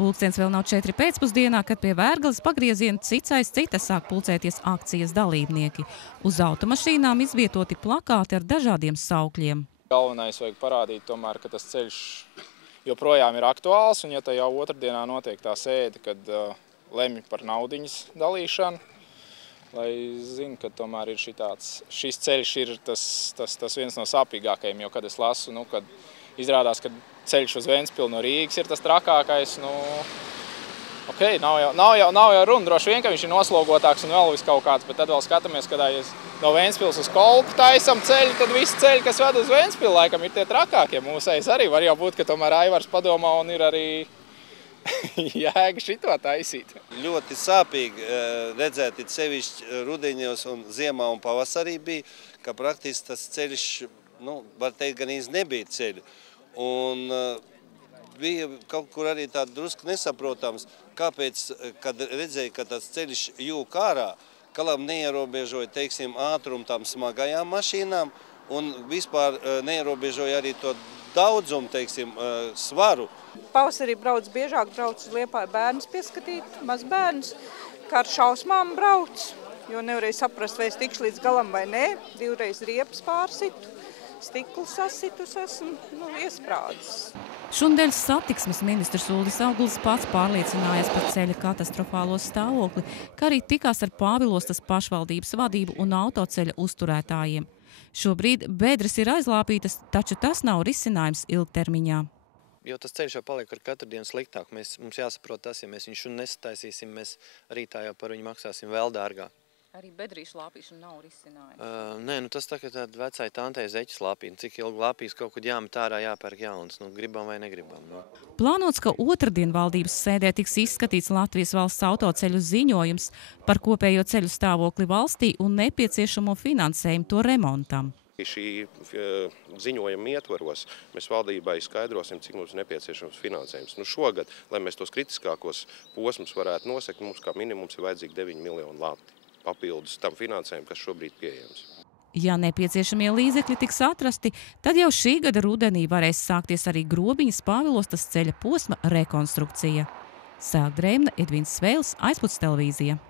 Pulkstens vēl nav 4 pēcpusdienā, kad pie Vērgales pagrieziena cits aiz cita sāk pulcēties akcijas dalībnieki. Uz automašīnām izvietoti plakāti ar dažādiem saukļiem. Galvenais vajag parādīt tomēr, ka tas ceļš joprojām ir aktuāls, un ja tā jau otrdienā notiek tā sēde, kad lemj par naudiņas dalīšanu, lai zinu, ka tomēr ir šis ceļš ir tas viens no sāpīgākajiem, jo kad es lasu, kad izrādās, ka ceļš uz Ventspili no Rīgas ir tas trakākais, nav jau runa, droši vien, ka viņš ir noslogotāks un vēl viss kaut kāds, bet tad vēl skatāmies, kad no Ventspils uz Kolpu taisam ceļu, tad visi ceļi, kas ved uz Ventspili, laikam ir tie trakākie. Mūsējs arī var jau būt, ka tomēr Aivars padomā un ir arī jēga šito taisīt. Ļoti sāpīgi redzēt, it sevišķi rudeņos un ziemā un pavasarī bija, ka praktiski tas ceļš, var teikt, gan īsti nebija ceļu. Un bija kaut kur arī tāda drusku nesaprotams, kāpēc, kad redzēja, ka tas ceļš jūk ārā, kalam neierobežoja, teiksim, ātrumu tām smagajām mašīnām un vispār neierobežoja arī to daudzumu, teiksim, svaru. Pavasarī biežāk brauc uz Liepāju bērnus pieskatīt, mazbērnus, kā ar šausmām brauc, jo nevarēja saprast, vai es tikšu līdz galam vai nē, 2 reizes riepas pārsitu. Stiklu sasitus esmu iesprādzis. Šundēļ satiksmes ministrs Uldis Auglis pats pārliecinājās par ceļa katastrofālo stāvokli, kā arī tikās ar Pāvilostas pašvaldības vadību un autoceļa uzturētājiem. Šobrīd bedres ir aizlāpītas, taču tas nav risinājums ilgtermiņā. Jo tas ceļš jau paliek ar katru dienu sliktāk. Mums jāsaprot tas, ja mēs viņu nesataisīsim, mēs rītā jau par viņu maksāsim vēl dārgāk. Arī bedrīšu lāpīšana nav risinājums. Nē, tas tā kā tāda vecai tantei zeķis lāpīna. Cik ilgi lāpīs kaut kad jāmet ārā, jāpērk jauns. Gribam vai negribam. Plānots, ka otrdien valdības sēdē tiks izskatīts Latvijas valsts autoceļu ziņojums par kopējo ceļu stāvokli valstī un nepieciešamo finansējumu to remontam. Šī ziņojuma ietvaros mēs valdībai skaidrosim, cik mums nepieciešams finansējums. Šogad, lai mēs tos kritiskākos posmus varētu nosekt, mums kā minimums ir vajadzīgi 9 miljoni lati. Papildus tam finansējumu, kas šobrīd pieejams. Ja nepieciešamie līdzekļi tiks atrasti, tad jau šī gada rudenī varēs sākties arī Grobiņas Pāvilostas ceļa posma rekonstrukcija. Sāk Drēmna, Edvins Svēls, Aizputs televīzija.